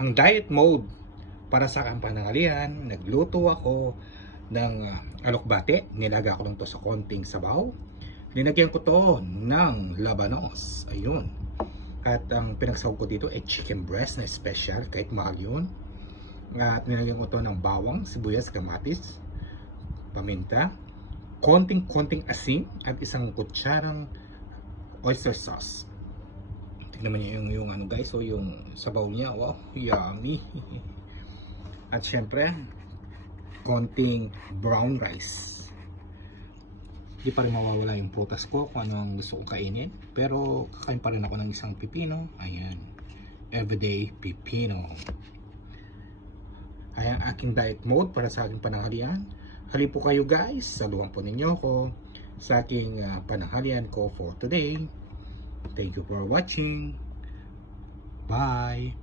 Ang diet mode para sa aking pananghalian, nagluto ako ng alokbate. Nilaga ko lang to sa konting sabaw. Linagyan ko to ng labanos. Ayun. At ang pinagsahog ko dito ay chicken breast na special, kahit mahal yun. At nilagyan ko to ng bawang, sibuyas, kamatis, paminta, konting asin at isang kutsarang oyster sauce. Tignan niyo yung ano guys, so yung sabaw niya, wow, yummy. At syempre, konting brown rice. Hindi pa rin mawawala yung prutas ko kung ano ang gusto kong kainin. Pero kakain pa rin ako ng isang pipino. Ayan, everyday pipino. Ayan aking diet mode para sa aking pananghalian. Halip po kayo guys, saluhan po ninyo ako sa aking pananghalian ko for today. Thank you for watching. Bye.